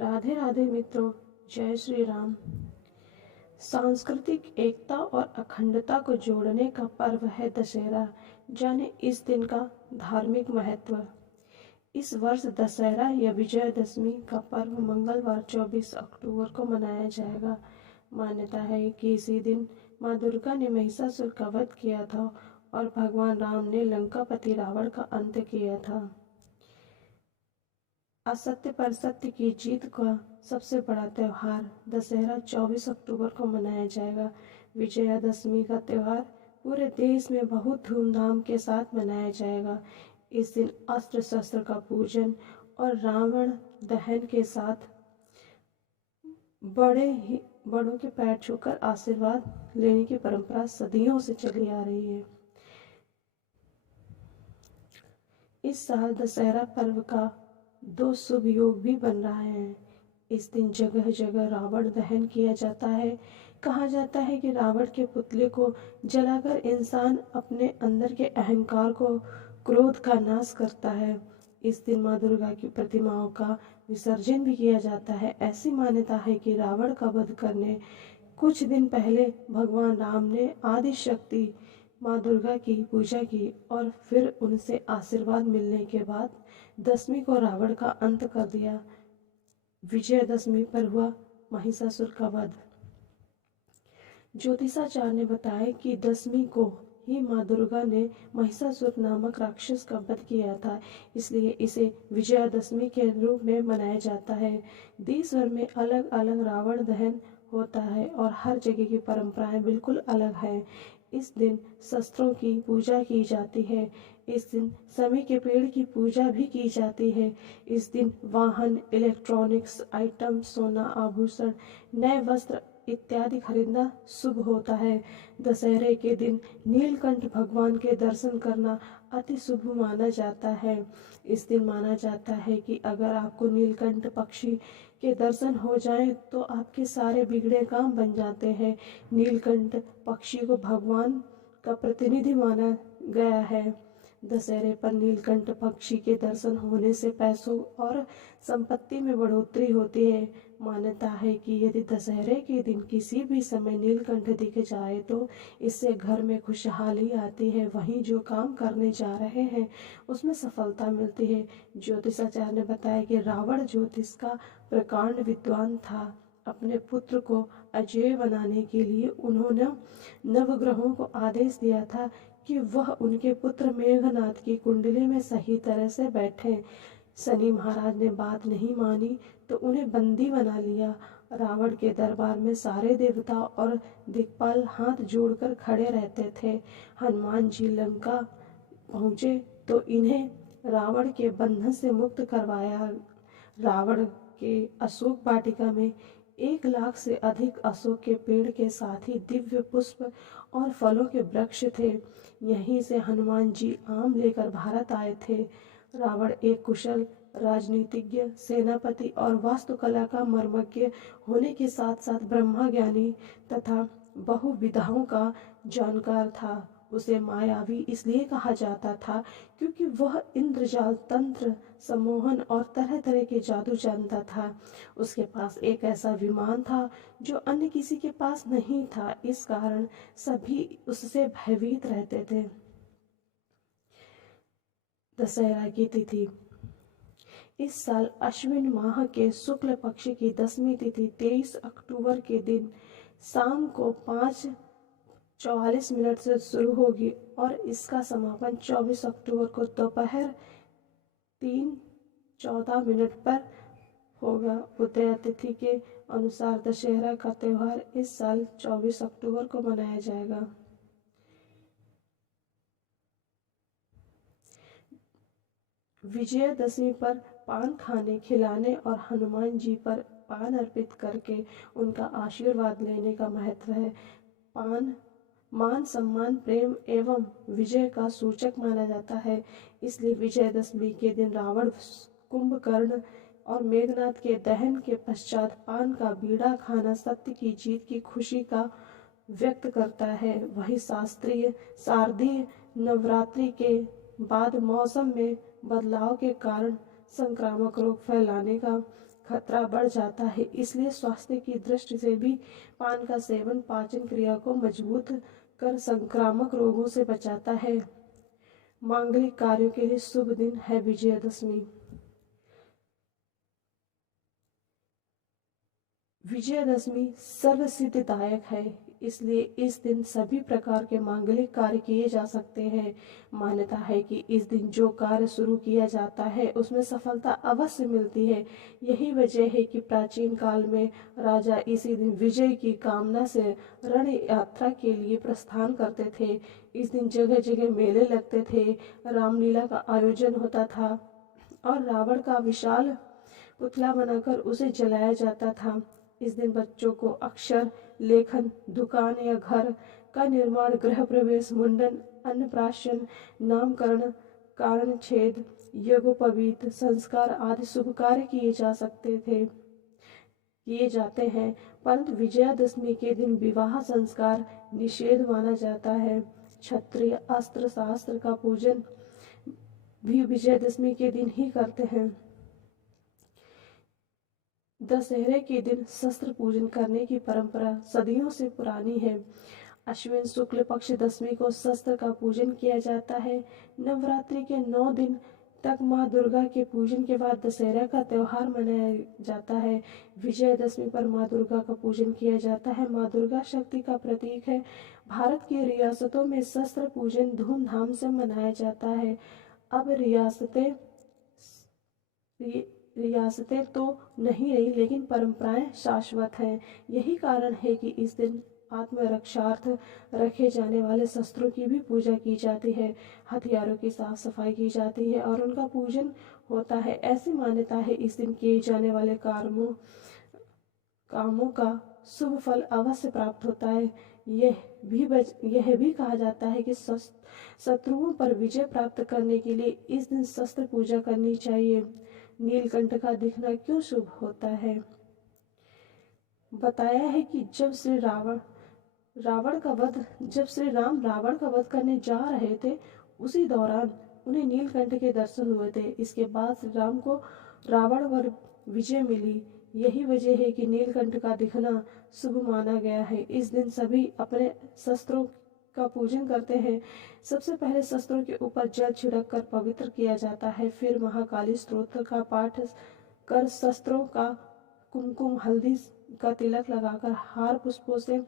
राधे राधे मित्रों, जय श्री राम। सांस्कृतिक एकता और अखंडता को जोड़ने का पर्व है दशहरा। जाने इस दिन का धार्मिक महत्व। इस वर्ष दशहरा या विजयदशमी का पर्व मंगलवार 24 अक्टूबर को मनाया जाएगा। मान्यता है कि इसी दिन माँ दुर्गा ने महिषासुर का वध किया था और भगवान राम ने लंकापति रावण का अंत किया था। असत्य पर सत्य की जीत का सबसे बड़ा त्यौहार दशहरा 24 अक्टूबर को मनाया जाएगा। विजयादशमी का त्यौहार पूरे देश में बहुत धूमधाम के साथ मनाया जाएगा। इस दिन अस्त्र शस्त्र का पूजन और रावण दहन के साथ बड़ों के पैर छूकर आशीर्वाद लेने की परंपरा सदियों से चली आ रही है। इस साल दशहरा पर्व का 2 शुभ योग भी बन रहा है। इस दिन जगह जगह रावण दहन किया जाता है। कहा जाता है कि रावण के पुतले को जलाकर इंसान अपने अंदर के अहंकार को, क्रोध का नाश करता है। इस दिन माँ दुर्गा की प्रतिमाओं का विसर्जन भी किया जाता है। ऐसी मान्यता है कि रावण का वध करने कुछ दिन पहले भगवान राम ने आदि शक्ति माँ दुर्गा की पूजा की और फिर उनसे आशीर्वाद मिलने के बाद दशमी को रावण का अंत कर दिया। विजयदशमी पर हुआ महिषासुर का वध। ज्योतिषाचार्य ने बताया कि दशमी को ही माँ दुर्गा ने महिषासुर नामक राक्षस का वध किया था, इसलिए इसे विजयादशमी के रूप में मनाया जाता है। देश भर में अलग अलग रावण दहन होता है और हर जगह की परंपराएं बिल्कुल अलग है। इस दिन शस्त्रों की पूजा की जाती है। इस दिन समी के पेड़ की पूजा भी की जाती है। इस दिन वाहन, इलेक्ट्रॉनिक्स आइटम, सोना, आभूषण, नए वस्त्र इत्यादि खरीदना शुभ होता है। दशहरे के दिन नीलकंठ भगवान के दर्शन करना अति शुभ माना जाता है। इस दिन माना जाता है कि अगर आपको नीलकंठ पक्षी के दर्शन हो जाएं तो आपके सारे बिगड़े काम बन जाते हैं। नीलकंठ पक्षी को भगवान का प्रतिनिधि माना गया है। दशहरे पर नीलकंठ पक्षी के दर्शन होने से पैसों और संपत्ति में बढ़ोतरी होती है। मान्यता है कि यदि दशहरे के दिन किसी भी समय नीलकंठ दिख जाए तो इससे घर में खुशहाली आती है। वहीं जो काम करने जा रहे हैं उसमें सफलता मिलती है। ज्योतिषाचार्य ने बताया कि रावण ज्योतिष का प्रकांड विद्वान था। अपने पुत्र को अजेय बनाने के लिए उन्होंने नवग्रहों को आदेश दिया था कि वह उनके पुत्र मेघनाथ की कुंडली में सही तरह से बैठे। शनि महाराज ने बात नहीं मानी तो उन्हें बंदी बना लिया। रावण के दरबार में सारे देवता और दिक्पाल हाथ जोड़कर खड़े रहते थे। हनुमान जी लंका पहुँचे तो इन्हें रावण के बंधन से मुक्त करवाया। रावण के अशोक वाटिका में 1 लाख से अधिक अशोक के पेड़ के साथ ही दिव्य पुष्प और फलों के वृक्ष थे। यहीं से हनुमान जी आम लेकर भारत आए थे। रावण एक कुशल राजनीतिज्ञ, सेनापति और वास्तुकला का मर्मज्ञ होने के साथ साथ ब्रह्मा ज्ञानी तथा बहुविधाओं का जानकार था। उसे मायावी इसलिए कहा जाता था क्योंकि वह इंद्रजाल, तंत्र, सम्मोहन और तरह तरह के जादू जानता था। उसके पास एक ऐसा विमान था जो अन्य किसी के पास नहीं था। इस कारण सभी उससे भयभीत रहते थे। दशहरा की तिथि इस साल अश्विन माह के शुक्ल पक्ष की 10वीं तिथि 23 अक्टूबर के दिन शाम को 5:44 से शुरू होगी और इसका समापन 24 अक्टूबर को दोपहर 3:14 पर होगा। उदय तिथि के अनुसार दशहरा का त्यौहार इस साल 24 अक्टूबर को मनाया जाएगा। विजयदशमी पर पान खाने, खिलाने और हनुमान जी पर पान अर्पित करके उनका आशीर्वाद लेने का महत्व है। पान मान, सम्मान, प्रेम एवं विजय का सूचक माना जाता है। इसलिए विजयदशमी के दिन रावण, कुंभकर्ण और मेघनाथ के दहन के पश्चात पान का बीड़ा खाना सत्य की जीत की खुशी का व्यक्त करता है। वही शारदीय नवरात्रि के बाद मौसम में बदलाव के कारण संक्रामक रोग फैलने का खतरा बढ़ जाता है। इसलिए स्वास्थ्य की दृष्टि से भी पान का सेवन पाचन क्रिया को मजबूत कर संक्रामक रोगों से बचाता है। मांगलिक कार्यों के लिए शुभ दिन है विजयादशमी। विजयादशमी सर्वसिद्धिदायक है, इसलिए इस दिन सभी प्रकार के मांगलिक कार्य किए जा सकते हैं। मान्यता है कि इस दिन जो कार्य शुरू किया जाता है उसमें सफलता अवश्य मिलती है। यही वजह है कि प्राचीन काल में राजा इसी दिन विजय की कामना से रण यात्रा के लिए प्रस्थान करते थे। इस दिन जगह जगह मेले लगते थे, रामलीला का आयोजन होता था और रावण का विशाल पुतला बनाकर उसे जलाया जाता था। इस दिन बच्चों को अक्षर लेखन, दुकान या घर का निर्माण, गृह प्रवेश, मुंडन, अन्नप्राशन, नामकरण, कारण छेद, यज्ञोपवीत संस्कार आदि शुभ कार्य किए जाते हैं। परंतु विजयादशमी के दिन विवाह संस्कार निषेध माना जाता है। क्षत्रिय अस्त्र शास्त्र का पूजन भी विजयादशमी के दिन ही करते हैं। दशहरे के दिन शस्त्र पूजन करने की परंपरा सदियों से पुरानी है। अश्विन शुक्ल पक्ष दशमी को शस्त्र का पूजन किया जाता है। नवरात्रि के 9 दिन तक माँ दुर्गा के पूजन के बाद दशहरा का त्योहार मनाया जाता है। विजयदशमी पर माँ दुर्गा का पूजन किया जाता है। माँ दुर्गा शक्ति का प्रतीक है। भारत की रियासतों में शस्त्र पूजन धूमधाम से मनाया जाता है। अब रियासतें तो नहीं रही, लेकिन परंपराएं शाश्वत हैं। यही कारण है कि इस दिन आत्मरक्षार्थ रखे जाने वाले शस्त्रों की भी पूजा की जाती है, हथियारों की साफ सफाई की जाती है और उनका पूजन होता है। ऐसी मान्यता है इस दिन किए जाने वाले कामों का शुभ फल अवश्य प्राप्त होता है। यह भी कहा जाता है कि शत्रुओं पर विजय प्राप्त करने के लिए इस दिन शस्त्र पूजा करनी चाहिए। नीलकंठ का दिखना क्यों शुभ होता है? बताया है कि जब श्री राम रावण का वध करने जा रहे थे, उसी दौरान उन्हें नीलकंठ के दर्शन हुए थे। इसके बाद श्री राम को रावण पर विजय मिली। यही वजह है कि नीलकंठ का दिखना शुभ माना गया है। इस दिन सभी अपने शस्त्रों का पूजन करते हैं। सबसे पहले शस्त्रों के ऊपर जल छिड़क कर पवित्र किया जाता है। फिर महाकाली स्तोत्र का पाठ कर शस्त्रों का कुमकुम हल्दी का तिलक लगाकर हार पुष्पों से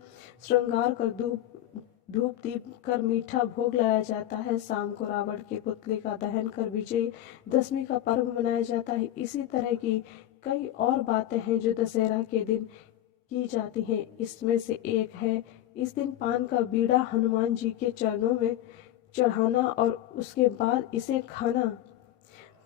श्रृंगार कर धूप दीप कर मीठा भोग लगाया जाता है। शाम को रावण के पुतले का दहन कर विजय दशमी का पर्व मनाया जाता है। इसी तरह की कई और बातें हैं जो दशहरा के दिन की जाती हैं। इसमें से एक है, इस दिन पान का बीड़ा हनुमान जी के चरणों में चढ़ाना और उसके बाद इसे खाना।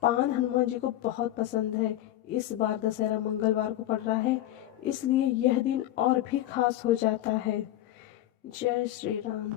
पान हनुमान जी को बहुत पसंद है। इस बार दशहरा मंगलवार को पड़ रहा है, इसलिए यह दिन और भी खास हो जाता है। जय श्री राम।